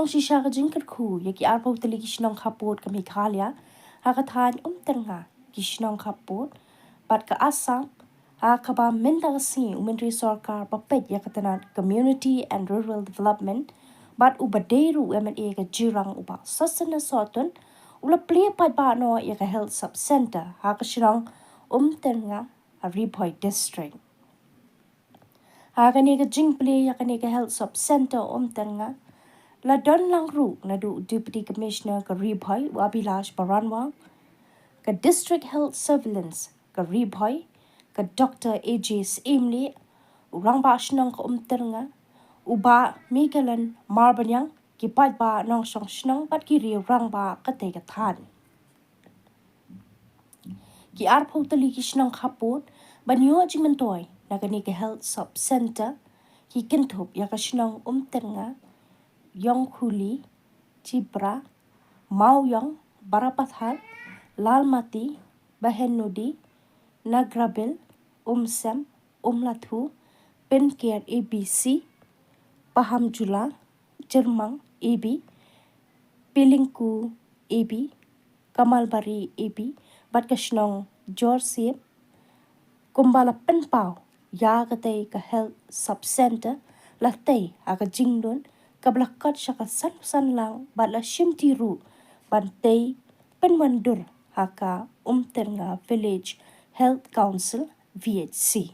long shisha ka jingker ku ya ki arpa utali kishnong kapot kami khalya hakathan ternga kishnong kapot pat ka asam hakaba menda kasi umentri sarkar papet ya katanan community and rural development bat ubaderu MNA ka jirang uba sasana soton ula play pat ba no ya ka health sub center hakashrang ternga a Ripoy district hakani ka jing play ya kani ka health sub center ternga la don lang ru na du deputy commissioner ka Ripoy Wabilash Baranwa ka district health surveillance ka Ripoy ka Dr. AJ Imli urang ba shnang ka ternga uba Mikalan Marbanyang kipat ba nong song shnang pat ki ri rang ba ka te ka than ki ar photali ki shnang khapot banyo jimentoy na kani ka health sub center ki kinthop ya ka shnang ternga Yong Huli, Chibra, Mauyong, Barapathal, Lalmati, Bahenudi, Nagrabil, Sem, Lathu, Penker ABC, Pahamjula, Jermang AB, Pilingku AB, Kamalbari AB, Batkashnong, Jorsip, Kumbala Penpau, Yagatay ka Health Sub Center, Latay, Aga Jingdon, kablakat siya ka san lang bala shimti ru bantay penwandur haka ternga village health council VHC.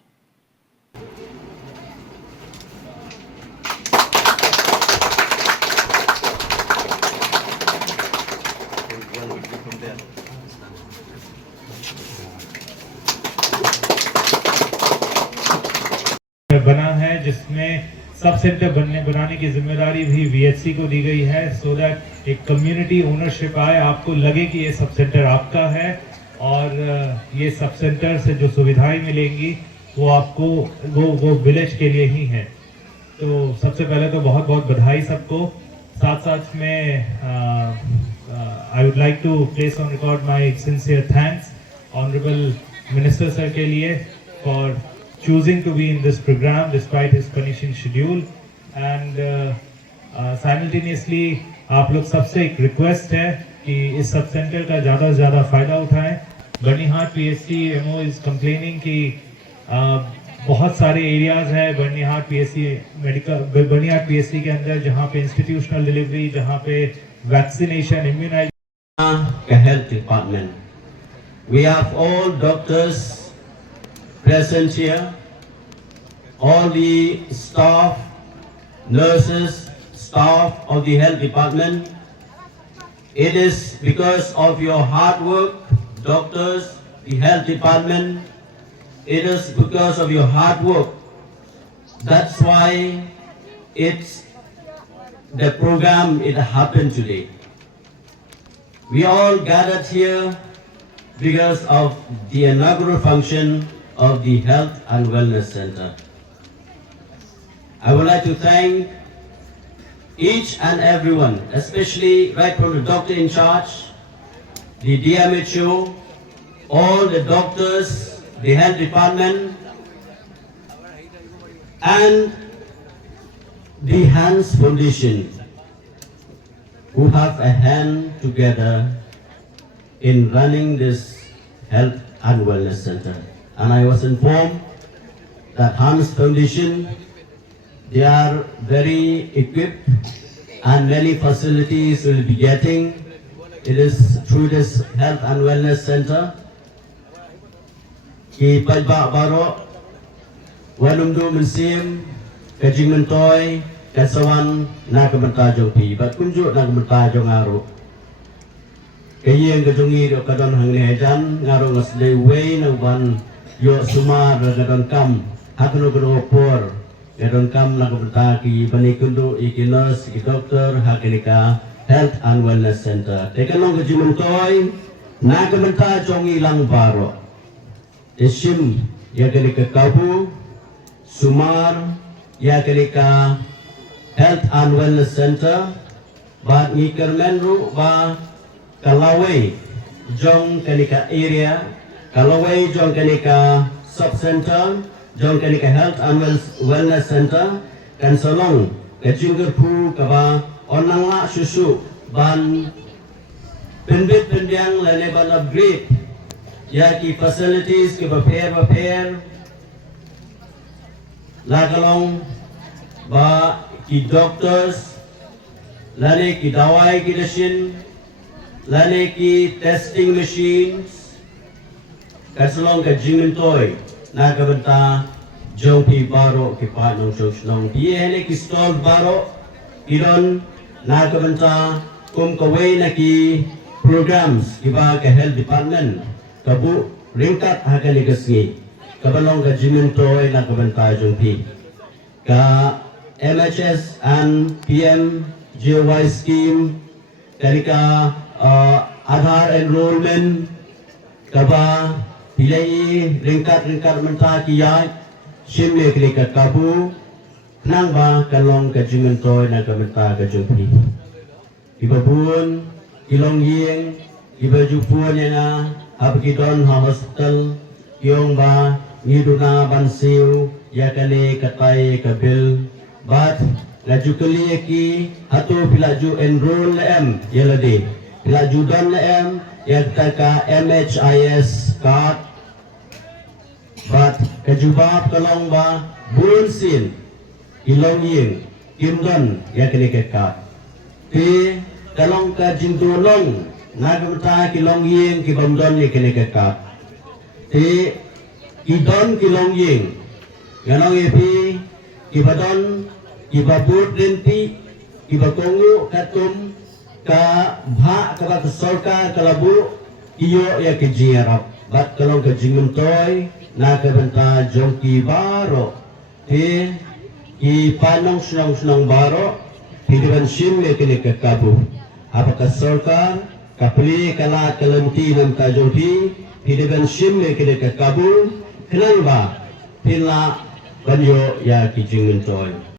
बना है जिसमें sub centre बनाने की जिम्मेदारी भी VHC को दी गई है सो दैट एक कम्युनिटी ओनरशिप आए, आपको लगे कि ये सब सेंटर आपका है और ये सब सेंटर से जो सुविधाएं मिलेंगी वो आपको वो विलेज के लिए ही है। तो सबसे पहले तो बहुत बहुत बधाई सबको। साथ साथ में I would like to place on record my sincere thanks honourable minister sir के लिए for choosing to be in this program despite his finishing schedule and simultaneously आप लोग सबसे एक रिक्वेस्ट है कि इस सब सेंटर का ज़्यादा से ज़्यादा फ़ायदा उठाएं। Byrnihat PSC MO is complaining कि बहुत सारे एरियाज़ हैं बर्निहाट PSC के अंदर जहाँ पे इंस्टीट्यूशनल डिलीवरी, जहाँ पे vaccination, immunisation. Health department, we have all doctors present here, all the staff, nurses, staff of the health department. It is because of your hard work, doctors, the health department. It is because of your hard work. That's why it's the program it happened today. We all gathered here because of the inaugural function of the Health and Wellness Center. I would like to thank each and everyone, especially right from the doctor in charge, the DMHO, all the doctors, the health department, and the Hans Foundation, who have a hand together in running this Health and Wellness Center. And I was informed that Hans Foundation, they are very equipped and many facilities will be getting. It is through this Health and Wellness Center. Ki Pajba Baro, Walumdu Mensim, Kajing Mentoy, Kasawan, Nakamantajong Pi, but Kunju Nakamantajong Aro. Kayeng Kajungi, Kadon Hangnejan, Naro Nasle Way, Nawan. Yo sumar gadon kam hakno gadon por gadon kam nakabenta ki banikundo ikinos ki doktor hakinika Health and Wellness Center tekanong gajimentoy nakabenta jong ilang baro isim ya kenika kabu sumar ya kenika Health and Wellness Center ba ngikermenru ba kalaway jong kenika area Kalaway John Kanika Sub-Center, John Kanika Health and Wellness Center, kan Solong, Kajingerpu Kaba onang la susu ban penbit pendiang lene ban upgrade ya ki facilities ki prepare la kalong ba ki doctors lane ki dawai ki machine lane ki testing machines kaslong ka jimentoy na kabanta jong pi baro ki pa nong nong pi hene ki stall baro iron na kabanta kaway na ki programs ki ba ka health department kabu ringkat hakali kasngi kabalong ka jimentoy na kabanta jong pi ka MHS and PM GOY scheme karika Aadhaar enrollment kaba pilai ringkat menta kiyai shimle krika kabu nang ba kalong ka jimentoy na kamenta ka jumpi ibabun ilong yeng ibajupuan na abgidon hospital yung ba ngiduna bansiw yakale katay kabil but lajukali ki hatu pilaju enroll em yelade pilaju don em yagtaka MHIS card but kajubab kalong ba bunsin ilong yeng kimdon yakale ka ti kalong ka jindulong nagamta kilong yeng kibamdon yakale ka ti idon kilong yeng ganong epi kibadon kibabut rinti kibakongu katum ka bha kabat sorka kalabu iyo ya kejiarap bat kalong kajimentoy na kabanta jongki baro ti ki panong sunang baro hidupan sim me kene kakabu apakah sorka kapli kala kalanti nam kajongki hidupan sim me kene kakabu kenapa pila banyo ya kijimentoy